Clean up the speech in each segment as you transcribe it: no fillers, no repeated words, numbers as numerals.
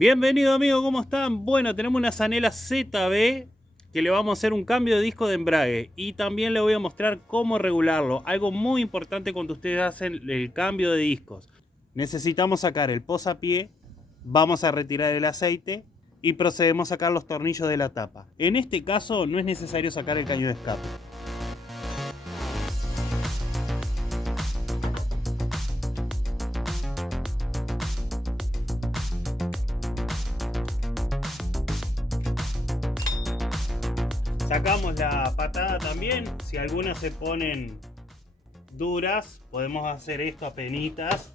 Bienvenido amigo, ¿cómo están? Bueno, tenemos una Zanela ZB que le vamos a hacer un cambio de disco de embrague y también le voy a mostrar cómo regularlo. Algo muy importante cuando ustedes hacen el cambio de discos. Necesitamos sacar el posapié, vamos a retirar el aceite y procedemos a sacar los tornillos de la tapa. En este caso no es necesario sacar el caño de escape. Sacamos la patada también. Si algunas se ponen duras, podemos hacer esto a penitas.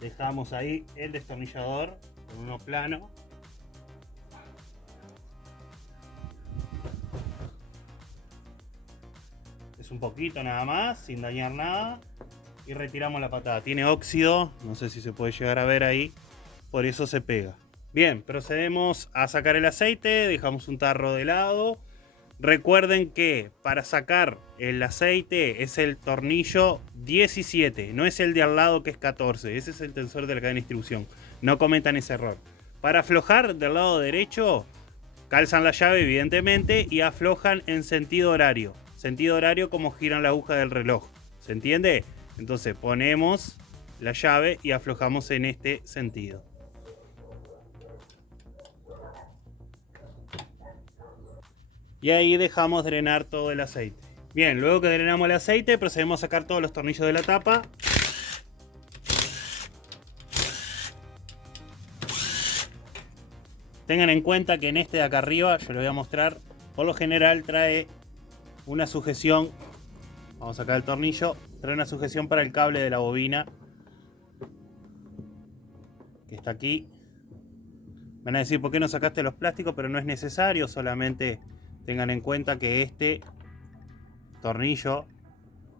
Dejamos ahí el destornillador con uno plano. Es un poquito nada más, sin dañar nada. Y retiramos la patada. Tiene óxido, no sé si se puede llegar a ver ahí, por eso se pega. Bien, procedemos a sacar el aceite, dejamos un tarro de lado. Recuerden que para sacar el aceite es el tornillo 17, no es el de al lado que es 14. Ese es el tensor de la cadena de distribución. No cometan ese error. Para aflojar del lado derecho, calzan la llave evidentemente y aflojan en sentido horario. Sentido horario como giran la aguja del reloj. ¿Se entiende? Entonces ponemos la llave y aflojamos en este sentido. Y ahí dejamos drenar todo el aceite. Bien, luego que drenamos el aceite, procedemos a sacar todos los tornillos de la tapa. Tengan en cuenta que en este de acá arriba, yo les voy a mostrar, por lo general trae una sujeción. Vamos a sacar el tornillo. Trae una sujeción para el cable de la bobina, que está aquí. Van a decir, ¿por qué no sacaste los plásticos? Pero no es necesario, solamente tengan en cuenta que este tornillo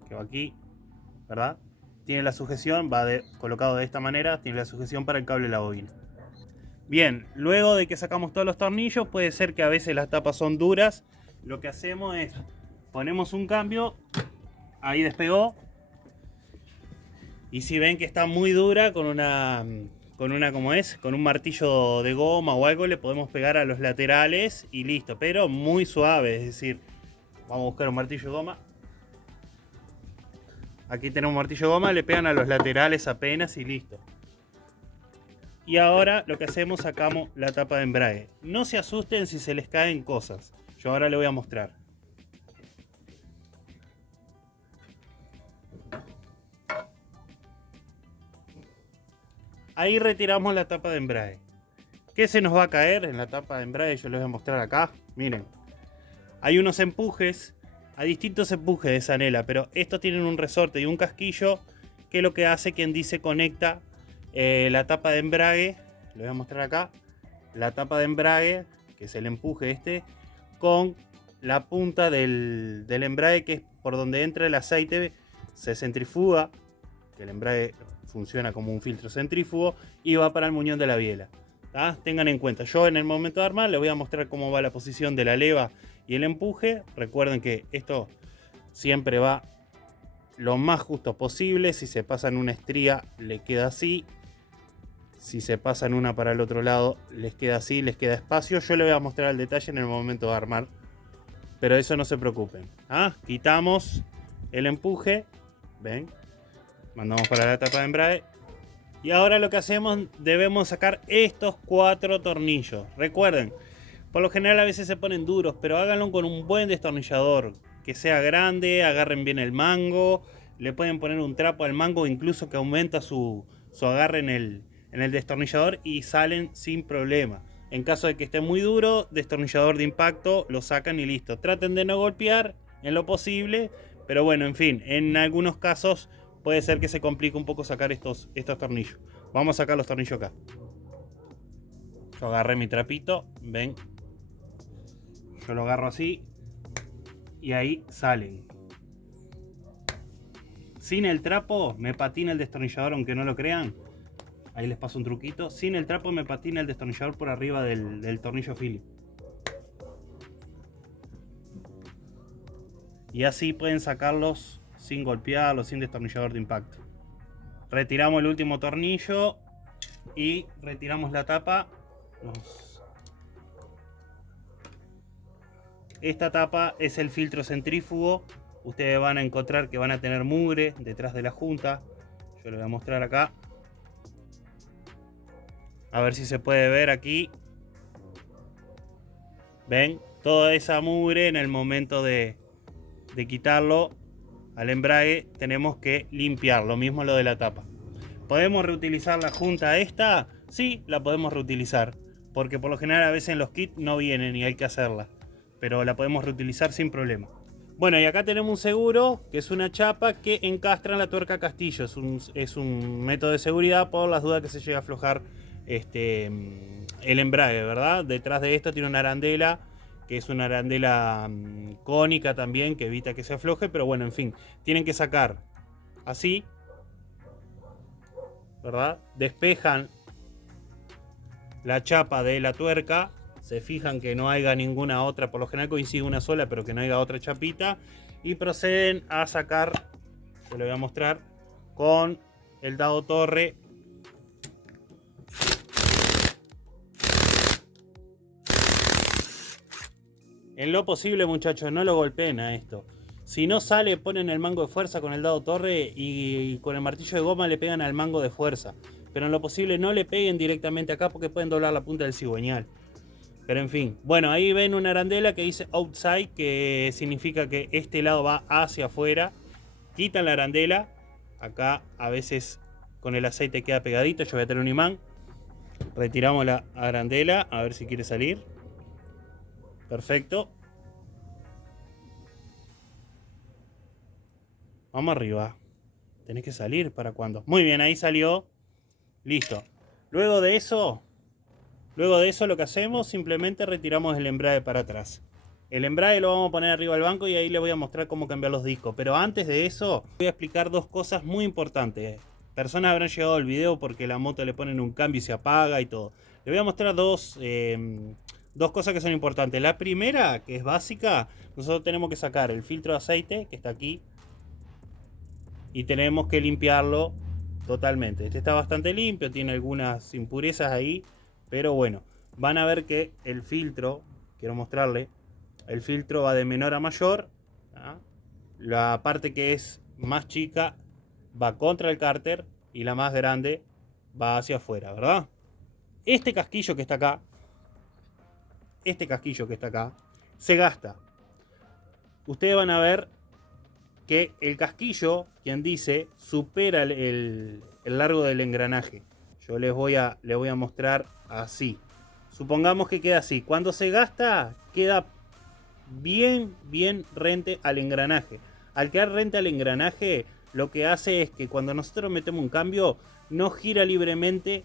que va aquí, ¿verdad? Tiene la sujeción, colocado de esta manera, tiene la sujeción para el cable de la bobina. Bien, luego de que sacamos todos los tornillos, puede ser que a veces las tapas son duras. Lo que hacemos es, ponemos un cambio, ahí despegó. Y si ven que está muy dura, con un martillo de goma o algo, le podemos pegar a los laterales y listo. Pero muy suave, es decir, vamos a buscar un martillo de goma. Aquí tenemos un martillo de goma, le pegan a los laterales apenas y listo. Y ahora lo que hacemos, sacamos la tapa de embrague. No se asusten si se les caen cosas. Yo ahora les voy a mostrar. Ahí retiramos la tapa de embrague. ¿Qué se nos va a caer en la tapa de embrague? Yo les voy a mostrar acá. Miren. Hay unos empujes. Hay distintos empujes de Zanela, pero estos tienen un resorte y un casquillo que lo que hace quien dice conecta la tapa de embrague. Lo voy a mostrar acá. La tapa de embrague, que es el empuje este, con la punta del embrague, que es por donde entra el aceite, se centrifuga, que el embrague funciona como un filtro centrífugo y va para el muñón de la biela. ¿Tá? Tengan en cuenta, yo en el momento de armar les voy a mostrar cómo va la posición de la leva y el empuje. Recuerden que esto siempre va lo más justo posible. Si se pasa en una estría le queda así. Si se pasan una para el otro lado les queda así, les queda espacio. Yo les voy a mostrar el detalle en el momento de armar, pero eso no se preocupen. Quitamos el empuje, ven, mandamos para la tapa de embrague. Y ahora lo que hacemos, debemos sacar estos 4 tornillos. Recuerden, por lo general a veces se ponen duros, pero háganlo con un buen destornillador, que sea grande, agarren bien el mango. Le pueden poner un trapo al mango, incluso que aumenta su agarre en el destornillador y salen sin problema. En caso de que esté muy duro, destornillador de impacto, lo sacan y listo. Traten de no golpear en lo posible, pero bueno, en fin, en algunos casos puede ser que se complique un poco sacar estos tornillos. Vamos a sacar los tornillos acá. Yo agarré mi trapito, ven. Yo lo agarro así y ahí salen. Sin el trapo me patina el destornillador, aunque no lo crean. Ahí les paso un truquito. Sin el trapo me patina el destornillador por arriba del tornillo Phillips. Y así pueden sacarlos sin golpearlos, sin destornillador de impacto. Retiramos el último tornillo. y retiramos la tapa. Esta tapa es el filtro centrífugo. Ustedes van a encontrar que van a tener mugre detrás de la junta. Yo les voy a mostrar acá. A ver si se puede ver aquí. ¿Ven? Toda esa mugre en el momento de quitarlo al embrague tenemos que limpiar. Lo mismo lo de la tapa. ¿Podemos reutilizar la junta esta? Sí, la podemos reutilizar. Porque por lo general a veces en los kits no vienen y hay que hacerla. Pero la podemos reutilizar sin problema. Bueno, y acá tenemos un seguro, que es una chapa que encastra en la tuerca castillo. Es un método de seguridad por las dudas que se llega a aflojar el embrague, ¿verdad? Detrás de esto tiene una arandela, que es una arandela cónica también, que evita que se afloje. Pero bueno, en fin, tienen que sacar así, ¿verdad? Despejan la chapa de la tuerca. Se fijan que no haya ninguna otra, por lo general coincide una sola, pero que no haya otra chapita. Y proceden a sacar, se lo voy a mostrar, con el dado torre. En lo posible, muchachos, no lo golpeen a esto. Si no sale, ponen el mango de fuerza con el dado torre y con el martillo de goma le pegan al mango de fuerza. Pero en lo posible no le peguen directamente acá porque pueden doblar la punta del cigüeñal. Pero en fin, bueno, ahí ven una arandela que dice outside, que significa que este lado va hacia afuera. Quitan la arandela. Acá a veces con el aceite queda pegadito. Yo voy a tener un imán. Retiramos la arandela, a ver si quiere salir. Perfecto. Vamos arriba. Tenés que salir, ¿para cuándo? Muy bien, ahí salió. Listo. Luego de eso lo que hacemos, simplemente retiramos el embrague para atrás. El embrague lo vamos a poner arriba del banco y ahí les voy a mostrar cómo cambiar los discos. Pero antes de eso, voy a explicar dos cosas muy importantes. Personas habrán llegado al video porque la moto le ponen un cambio y se apaga y todo. Les voy a mostrar dos cosas que son importantes. La primera, que es básica, nosotros tenemos que sacar el filtro de aceite que está aquí y tenemos que limpiarlo totalmente. Este está bastante limpio, tiene algunas impurezas ahí, pero bueno, van a ver que el filtro, quiero mostrarle, el filtro va de menor a mayor. ¿Ah? La parte que es más chica va contra el cárter y la más grande va hacia afuera, ¿verdad? Este casquillo que está acá, se gasta. Ustedes van a ver que el casquillo, quien dice, supera el largo del engranaje. Yo les voy a mostrar así. Supongamos que queda así. Cuando se gasta, queda bien rente al engranaje. Al quedar rente al engranaje, lo que hace es que cuando nosotros metemos un cambio, no gira libremente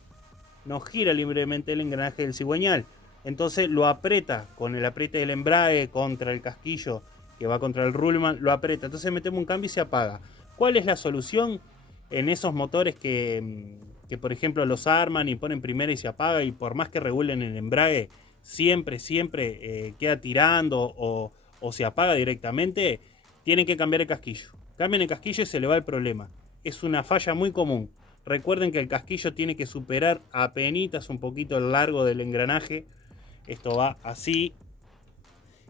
el engranaje del cigüeñal. Entonces lo aprieta con el apriete del embrague contra el casquillo que va contra el rulman, lo aprieta. Entonces metemos un cambio y se apaga. ¿Cuál es la solución en esos motores que por ejemplo los arman y ponen primera y se apaga, y por más que regulen el embrague siempre queda tirando o se apaga directamente? Tienen que cambiar el casquillo. Cambian el casquillo y se le va el problema. Es una falla muy común. Recuerden que el casquillo tiene que superar apenitas un poquito el largo del engranaje. Esto va así.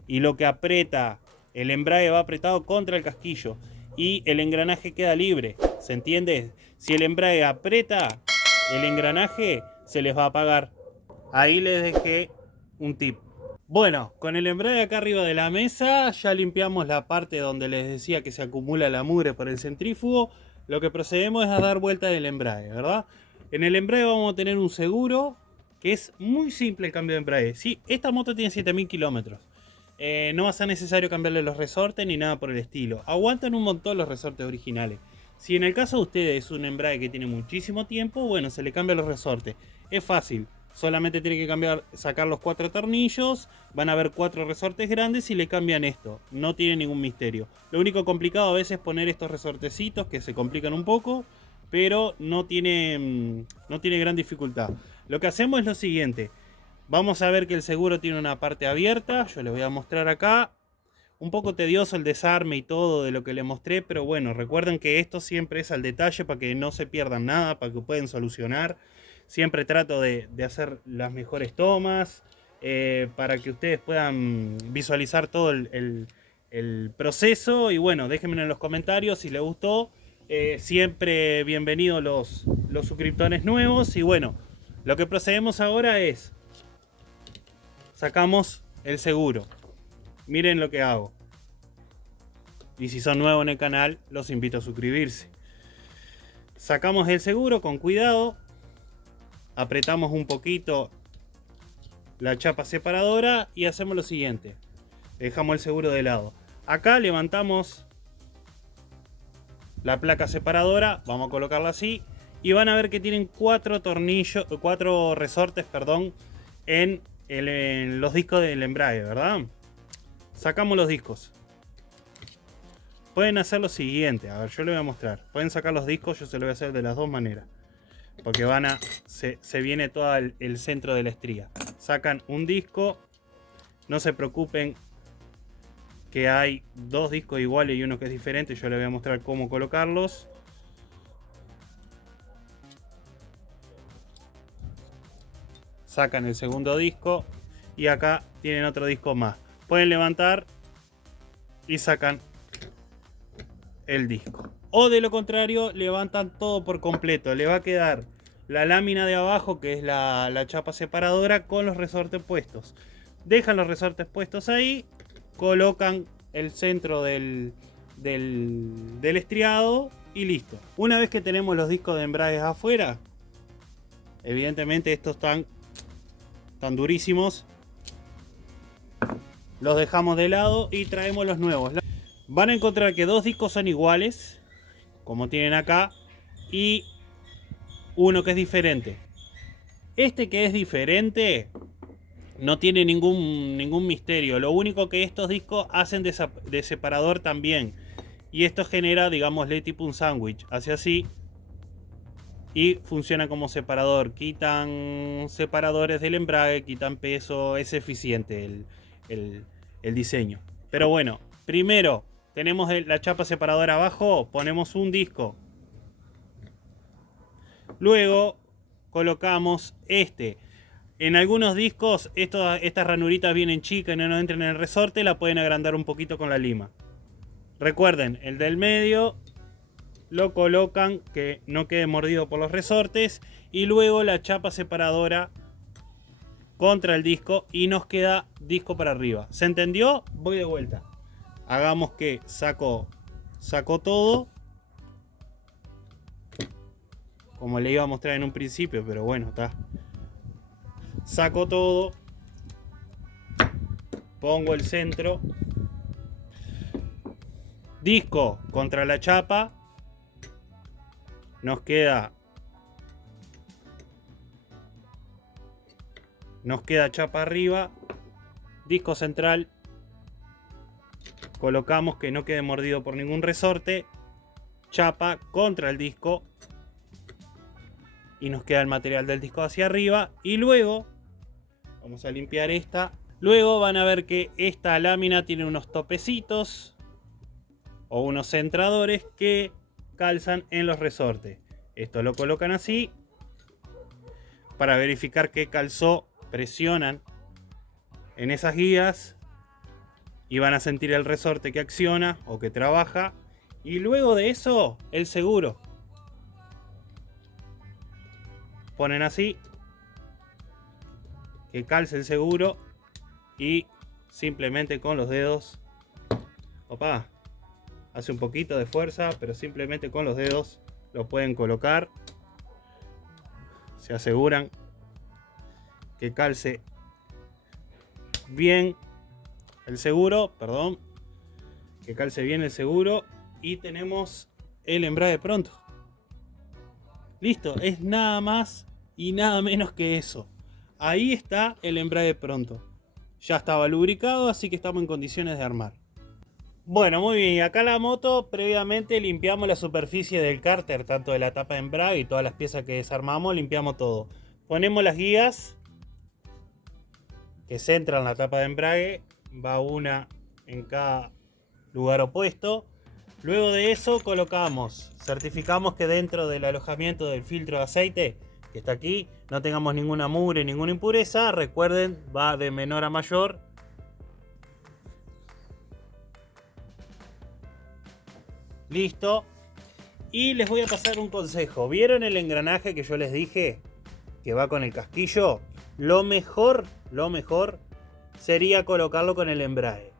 Y lo que aprieta el embrague va apretado contra el casquillo. Y el engranaje queda libre. ¿Se entiende? Si el embrague aprieta el engranaje, se les va a apagar. Ahí les dejé un tip. Bueno, con el embrague acá arriba de la mesa, ya limpiamos la parte donde les decía que se acumula la mugre por el centrífugo. Lo que procedemos es a dar vuelta del embrague, ¿verdad? En el embrague vamos a tener un seguro, que es muy simple el cambio de embrague. Sí, esta moto tiene 7000 kilómetros. No va a ser necesario cambiarle los resortes ni nada por el estilo. Aguantan un montón los resortes originales. Si en el caso de ustedes es un embrague que tiene muchísimo tiempo, bueno, se le cambian los resortes. Es fácil. Solamente tiene que sacar los 4 tornillos. Van a haber 4 resortes grandes y le cambian esto. No tiene ningún misterio. Lo único complicado a veces es poner estos resortecitos, que se complican un poco, pero no tiene gran dificultad. Lo que hacemos es lo siguiente. Vamos a ver que el seguro tiene una parte abierta. Yo les voy a mostrar acá. Un poco tedioso el desarme y todo de lo que les mostré, pero bueno, recuerden que esto siempre es al detalle para que no se pierdan nada, para que puedan solucionar. Siempre trato de hacer las mejores tomas para que ustedes puedan visualizar todo el proceso. Y bueno, déjenme en los comentarios si les gustó. Siempre bienvenidos los suscriptores nuevos. Y bueno, lo que procedemos ahora es... Sacamos el seguro. Miren lo que hago. Y si son nuevos en el canal, los invito a suscribirse. Sacamos el seguro con cuidado. Apretamos un poquito la chapa separadora y hacemos lo siguiente. Dejamos el seguro de lado. Acá levantamos la placa separadora. Vamos a colocarla así. Y van a ver que tienen 4 resortes, perdón, en los discos del embrague, ¿verdad? Sacamos los discos. Pueden hacer lo siguiente. A ver, yo les voy a mostrar. Pueden sacar los discos, yo se lo voy a hacer de las dos maneras. Porque se viene todo el centro de la estría. Sacan un disco. No se preocupen que hay 2 discos iguales y uno que es diferente. Yo les voy a mostrar cómo colocarlos. Sacan el segundo disco. Y acá tienen otro disco más. Pueden levantar y sacan el disco. O de lo contrario, levantan todo por completo. Le va a quedar la lámina de abajo, que es la chapa separadora, con los resortes puestos. Dejan los resortes puestos ahí. Colocan el centro del estriado y listo. Una vez que tenemos los discos de embragues afuera, evidentemente estos están durísimos. Los dejamos de lado y traemos los nuevos. Van a encontrar que 2 discos son iguales, como tienen acá, y uno que es diferente. Este que es diferente no tiene ningún misterio. Lo único que estos discos hacen de separador también. Y esto genera, digámosle, tipo un sándwich. Hace así y funciona como separador. Quitan separadores del embrague, quitan peso. Es eficiente el diseño. Pero bueno, primero tenemos la chapa separadora abajo, ponemos un disco. Luego colocamos este. En algunos discos estas ranuritas vienen chicas y no entran en el resorte, la pueden agrandar un poquito con la lima. Recuerden, el del medio lo colocan que no quede mordido por los resortes y luego la chapa separadora contra el disco y nos queda disco para arriba. ¿Se entendió? Voy de vuelta. Hagamos que saco todo. Como le iba a mostrar en un principio, pero bueno, está. Saco todo. Pongo el centro. Disco contra la chapa. Nos queda chapa arriba. Disco central. Colocamos que no quede mordido por ningún resorte. Chapa contra el disco. Y nos queda el material del disco hacia arriba. Y luego vamos a limpiar esta. Luego van a ver que esta lámina tiene unos topecitos o unos centradores que calzan en los resortes. Esto lo colocan así. Para verificar que calzó, presionan en esas guías. Y van a sentir el resorte que acciona o que trabaja. Y luego de eso, el seguro. Ponen así. Que calce el seguro. Y simplemente con los dedos. Opa. Hace un poquito de fuerza. Pero simplemente con los dedos lo pueden colocar. Se aseguran que calce bien el seguro, perdón, que calce bien el seguro y tenemos el embrague pronto. Listo, es nada más y nada menos que eso. Ahí está el embrague pronto. Ya estaba lubricado, así que estamos en condiciones de armar. Bueno, muy bien, y acá la moto previamente limpiamos la superficie del cárter, tanto de la tapa de embrague y todas las piezas que desarmamos, limpiamos todo. Ponemos las guías que centran la tapa de embrague. Va una en cada lugar opuesto. Luego de eso colocamos, certificamos que dentro del alojamiento del filtro de aceite que está aquí, no tengamos ninguna mugre, ninguna impureza. Recuerden, va de menor a mayor. Listo. Y les voy a pasar un consejo. ¿Vieron el engranaje que yo les dije que va con el casquillo? Lo mejor sería colocarlo con el embrague.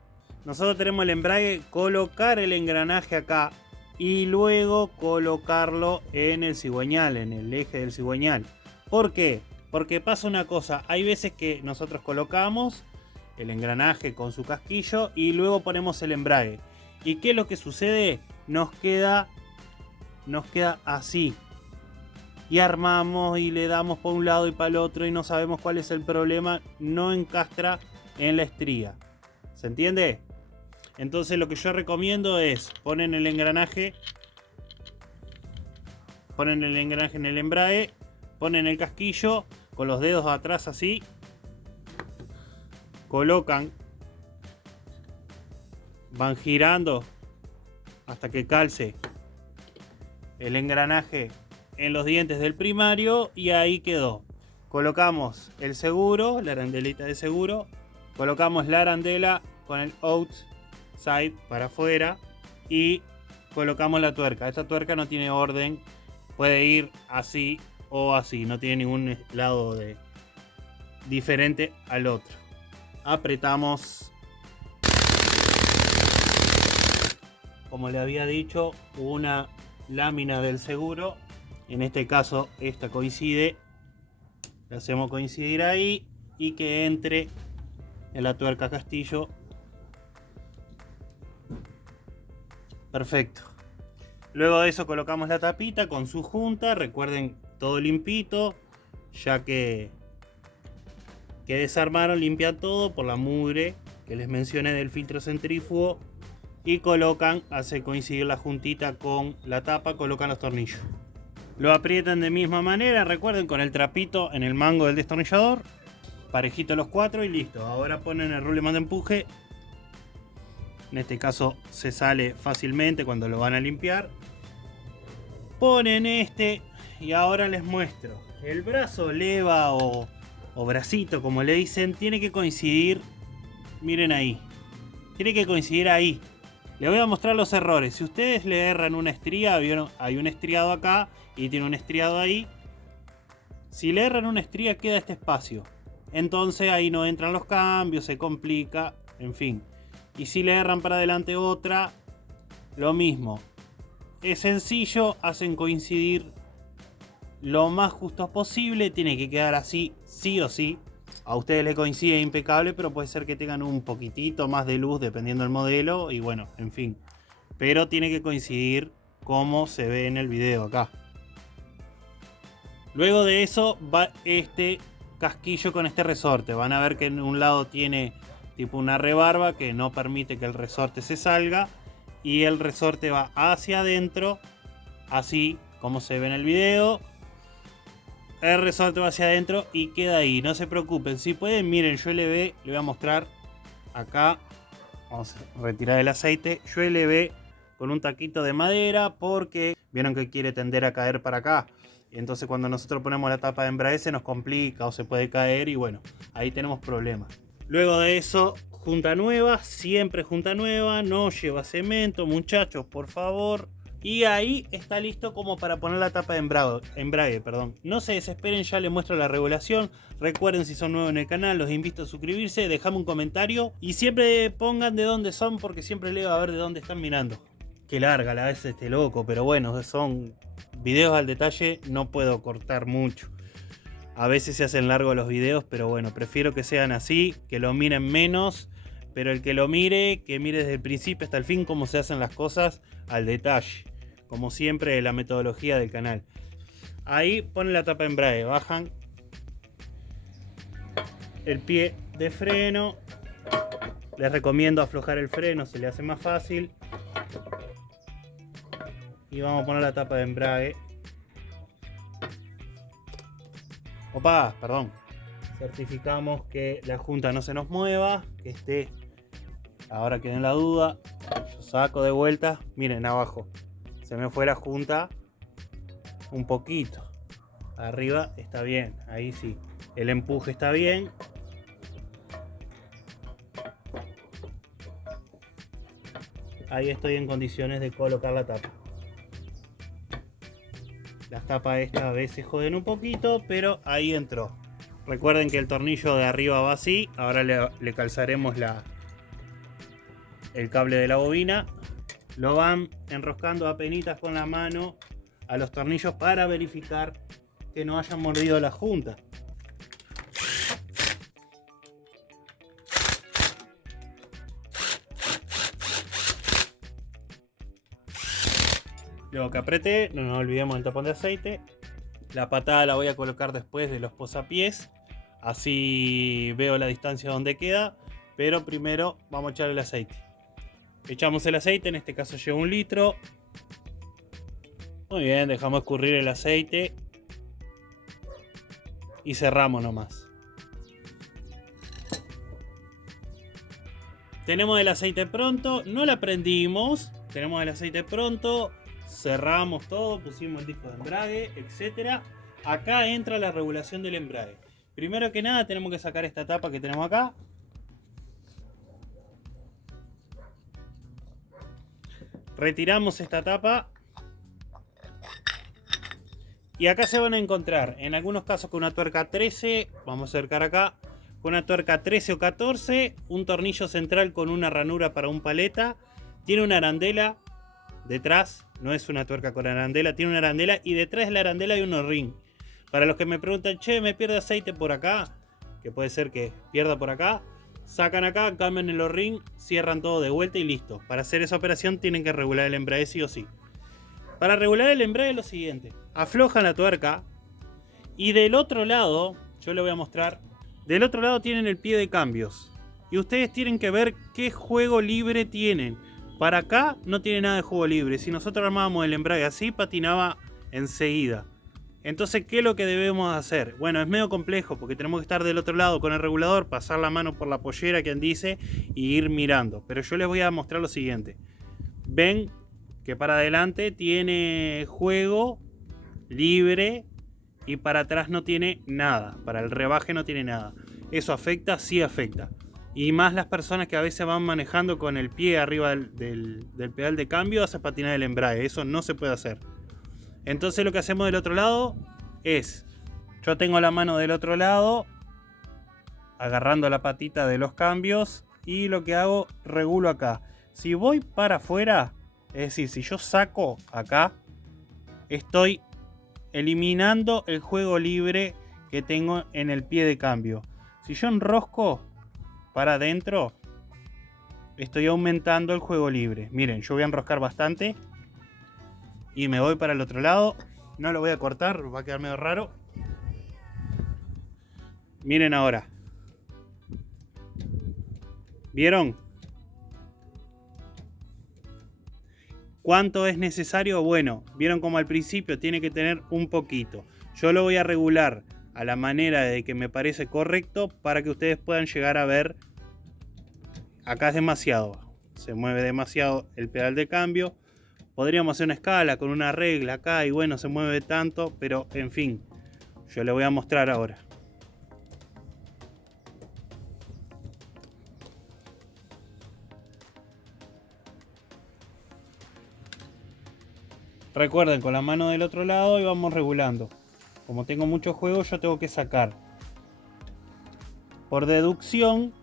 Nosotros tenemos el embrague, colocar el engranaje acá y luego colocarlo en el cigüeñal, en el eje del cigüeñal. ¿Por qué? Porque pasa una cosa, hay veces que nosotros colocamos el engranaje con su casquillo y luego ponemos el embrague. ¿Y qué es lo que sucede? Nos queda así. Y armamos y le damos para un lado y para el otro y no sabemos cuál es el problema. No encastra en la estría. ¿Se entiende? Entonces lo que yo recomiendo es ponen el engranaje en el embrague, ponen el casquillo con los dedos atrás así, colocan, van girando hasta que calce el engranaje en los dientes del primario y ahí quedó. Colocamos el seguro, la arandelita de seguro, colocamos la arandela con el outside para afuera y colocamos la tuerca. Esta tuerca no tiene orden, puede ir así o así, no tiene ningún lado diferente al otro. Apretamos. Como le había dicho, una lámina del seguro, en este caso esta coincide, la hacemos coincidir ahí y que entre en la tuerca castillo. Perfecto. Luego de eso colocamos la tapita con su junta, recuerden todo limpito, ya que desarmaron, limpian todo por la mugre que les mencioné del filtro centrífugo y colocan, hace coincidir la juntita con la tapa, colocan los tornillos. Lo aprietan de misma manera, recuerden, con el trapito en el mango del destornillador, parejito los cuatro y listo. Ahora ponen el rulemán de empuje. En este caso se sale fácilmente cuando lo van a limpiar. Ponen este y ahora les muestro. El brazo leva o bracito, como le dicen, tiene que coincidir. Miren ahí. Tiene que coincidir ahí. Les voy a mostrar los errores. Si ustedes le erran una estría, ¿vieron? Hay un estriado acá y tiene un estriado ahí. Si le erran una estría queda este espacio. Entonces ahí no entran los cambios, se complica, en fin. Y si le erran para adelante otra, lo mismo. Es sencillo, hacen coincidir lo más justo posible. Tiene que quedar así, sí o sí. A ustedes les coincide impecable, pero puede ser que tengan un poquitito más de luz dependiendo del modelo. Y bueno, en fin. Pero tiene que coincidir como se ve en el video acá. Luego de eso va este casquillo con este resorte. Van a ver que en un lado tiene tipo una rebarba que no permite que el resorte se salga. Y el resorte va hacia adentro, así como se ve en el video. El resorte va hacia adentro y queda ahí. No se preocupen. Si pueden, miren, yo le voy a mostrar acá. Vamos a retirar el aceite. Yo le con un taquito de madera porque vieron que quiere tender a caer para acá. Y entonces cuando nosotros ponemos la tapa de embrague se nos complica o se puede caer y bueno, ahí tenemos problemas. Luego de eso, junta nueva, siempre junta nueva, no lleva cemento, muchachos, por favor. Y ahí está listo como para poner la tapa de embrague. No se desesperen, ya les muestro la regulación. Recuerden, si son nuevos en el canal, los invito a suscribirse, dejame un comentario y siempre pongan de dónde son porque siempre leo a ver de dónde están mirando. Qué larga la vez este loco, pero bueno, son videos al detalle, no puedo cortar mucho. A veces se hacen largos los videos, pero bueno, prefiero que sean así, que lo miren menos, pero el que lo mire, que mire desde el principio hasta el fin cómo se hacen las cosas al detalle. Como siempre, la metodología del canal. Ahí ponen la tapa de embrague, bajan el pie de freno. Les recomiendo aflojar el freno, se le hace más fácil. Y vamos a poner la tapa de embrague. Opa, perdón. Certificamos que la junta no se nos mueva, que esté. Ahora queden la duda. Yo saco de vuelta. Miren abajo. Se me fue la junta un poquito. Arriba está bien, ahí sí. El empuje está bien. Ahí estoy en condiciones de colocar la tapa. Las tapas estas a veces joden un poquito, pero ahí entró. Recuerden que el tornillo de arriba va así. Ahora le calzaremos el cable de la bobina. Lo van enroscando a penitas con la mano a los tornillos para verificar que no hayan mordido la junta. Luego que apreté, no nos olvidemos del tapón de aceite. La patada la voy a colocar después de los posapiés. Así veo la distancia donde queda. Pero primero vamos a echar el aceite. Echamos el aceite, en este caso llevo 1 litro. Muy bien, dejamos escurrir el aceite. Y cerramos nomás. Tenemos el aceite pronto. No la prendimos. Tenemos el aceite pronto. Cerramos todo, pusimos el disco de embrague, etc. Acá entra la regulación del embrague. Primero que nada tenemos que sacar esta tapa que tenemos acá. Retiramos esta tapa. Y acá se van a encontrar, en algunos casos con una tuerca 13, vamos a acercar acá, con una tuerca 13 o 14, un tornillo central con una ranura para un paleta, tiene una arandela detrás, no es una tuerca con arandela, tiene una arandela y detrás de la arandela hay un O-ring. Para los que me preguntan, che, me pierde aceite por acá, que puede ser que pierda por acá, sacan acá, cambian el O-ring, cierran todo de vuelta y listo. Para hacer esa operación tienen que regular el embrague sí o sí. Para regular el embrague es lo siguiente, aflojan la tuerca y del otro lado, yo les voy a mostrar, del otro lado tienen el pie de cambios y ustedes tienen que ver qué juego libre tienen. Para acá no tiene nada de juego libre. Si nosotros armábamos el embrague así, patinaba enseguida. Entonces, ¿qué es lo que debemos hacer? Bueno, es medio complejo porque tenemos que estar del otro lado con el regulador, pasar la mano por la pollera, quien dice, y ir mirando. Pero yo les voy a mostrar lo siguiente. Ven que para adelante tiene juego libre y para atrás no tiene nada. Para el rebaje no tiene nada. ¿Eso afecta? Sí afecta. Y más las personas que a veces van manejando con el pie arriba del pedal de cambio hace patinar el embrague. Eso no se puede hacer. Entonces lo que hacemos del otro lado es, yo tengo la mano del otro lado agarrando la patita de los cambios y lo que hago, regulo acá. Si voy para afuera, es decir, si yo saco acá, estoy eliminando el juego libre que tengo en el pie de cambio. Si yo enrosco para adentro, estoy aumentando el juego libre. Miren, yo voy a enroscar bastante y me voy para el otro lado. No lo voy a cortar, va a quedar medio raro. Miren ahora. ¿Vieron? ¿Cuánto es necesario? Bueno, vieron como al principio tiene que tener un poquito. Yo lo voy a regular a la manera de que me parece correcto para que ustedes puedan llegar a ver. Acá es demasiado, se mueve demasiado el pedal de cambio. Podríamos hacer una escala con una regla acá y bueno, se mueve tanto, pero en fin, yo le voy a mostrar ahora. Recuerden, con la mano del otro lado y vamos regulando. Como tengo muchos juegos, yo tengo que sacar. Por deducción,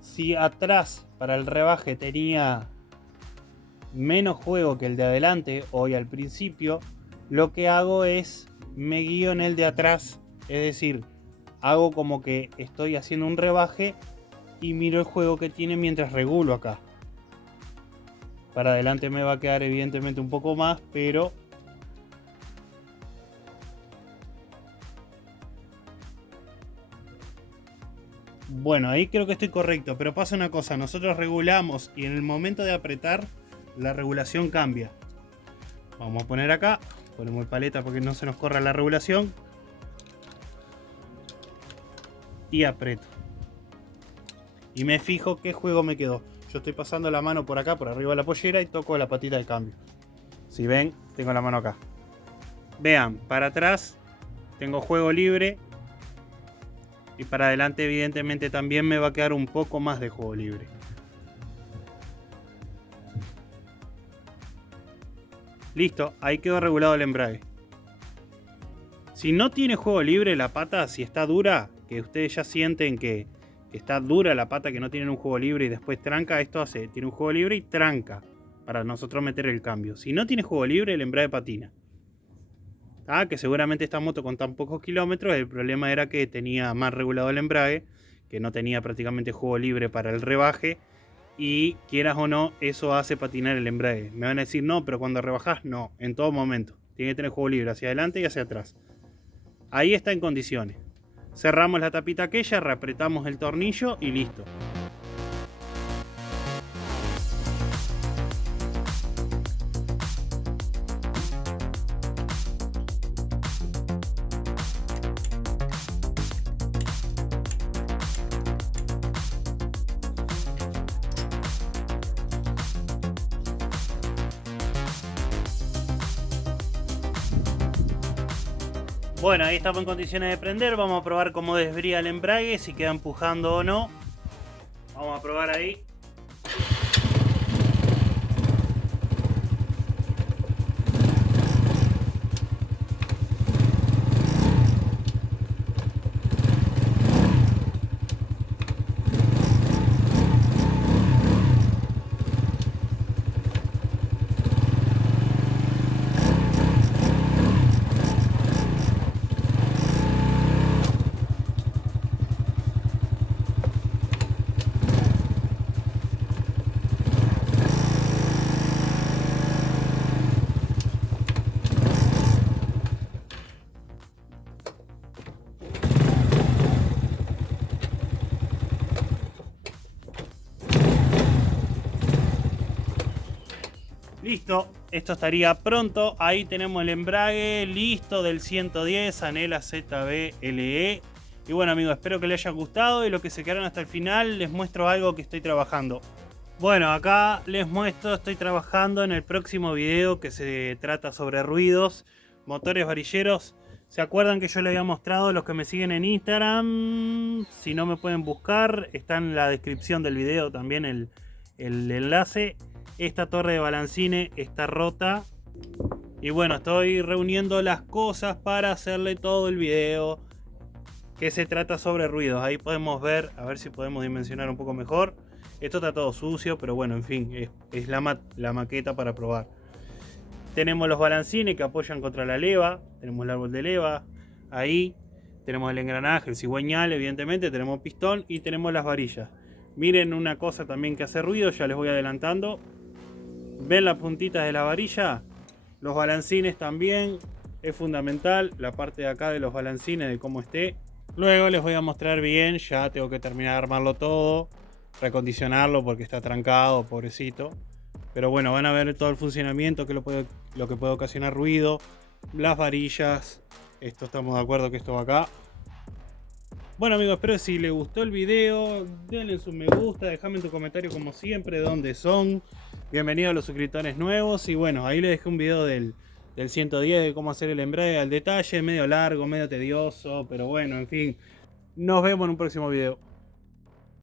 si atrás para el rebaje tenía menos juego que el de adelante, hoy al principio, lo que hago es me guío en el de atrás. Es decir, hago como que estoy haciendo un rebaje y miro el juego que tiene mientras regulo acá. Para adelante me va a quedar evidentemente un poco más, pero bueno, ahí creo que estoy correcto, pero pasa una cosa, nosotros regulamos y en el momento de apretar la regulación cambia. Vamos a poner acá, ponemos el paleta porque no se nos corra la regulación y aprieto y me fijo qué juego me quedó. Yo estoy pasando la mano por acá, por arriba de la pollera y toco la patita de cambio. Si ven, tengo la mano acá. Vean, para atrás tengo juego libre. Y para adelante evidentemente también me va a quedar un poco más de juego libre. Listo, ahí quedó regulado el embrague. Si no tiene juego libre la pata, si está dura, que ustedes ya sienten que está dura la pata, que no tienen un juego libre y después tranca, esto hace, tiene un juego libre y tranca para nosotros meter el cambio. Si no tiene juego libre, el embrague patina. Que seguramente esta moto con tan pocos kilómetros, el problema era que tenía mal regulado el embrague, que no tenía prácticamente juego libre para el rebaje, y quieras o no, eso hace patinar el embrague. Me van a decir, no, pero cuando rebajas, no, en todo momento. Tiene que tener juego libre hacia adelante y hacia atrás. Ahí está en condiciones. Cerramos la tapita aquella, reapretamos el tornillo y listo. Bueno, ahí estamos en condiciones de prender. Vamos a probar cómo desbría el embrague, si queda empujando o no. Vamos a probar ahí. Listo, esto estaría pronto. Ahí tenemos el embrague listo del 110 Anela ZB-LE. Y bueno amigos, espero que les haya gustado y los que se quedaron hasta el final les muestro algo que estoy trabajando. Bueno, acá les muestro, estoy trabajando en el próximo video que se trata sobre ruidos, motores varilleros. ¿Se acuerdan que yo les había mostrado los que me siguen en Instagram? Si no me pueden buscar, está en la descripción del video también el enlace. Esta torre de balancine está rota. Y bueno, estoy reuniendo las cosas para hacerle todo el video que se trata sobre ruidos. Ahí podemos ver, a ver si podemos dimensionar un poco mejor. Esto está todo sucio, pero bueno, en fin, es la maqueta para probar. Tenemos los balancines que apoyan contra la leva. Tenemos el árbol de leva. Ahí tenemos el engranaje, el cigüeñal, evidentemente. Tenemos pistón y tenemos las varillas. Miren una cosa también que hace ruido, ya les voy adelantando. ¿Ven las puntitas de la varilla? Los balancines también. Es fundamental la parte de acá de los balancines, de cómo esté. Luego les voy a mostrar bien. Ya tengo que terminar de armarlo todo. Recondicionarlo porque está trancado, pobrecito. Pero bueno, van a ver todo el funcionamiento, que lo que puede ocasionar ruido. Las varillas. Esto estamos de acuerdo que esto va acá. Bueno amigos, espero que si les gustó el video, denle su me gusta, déjame en tu comentario como siempre dónde son. Bienvenidos a los suscriptores nuevos. Y bueno, ahí les dejé un video del 110 de cómo hacer el embrague al detalle. Medio largo, medio tedioso, pero bueno, en fin. Nos vemos en un próximo video.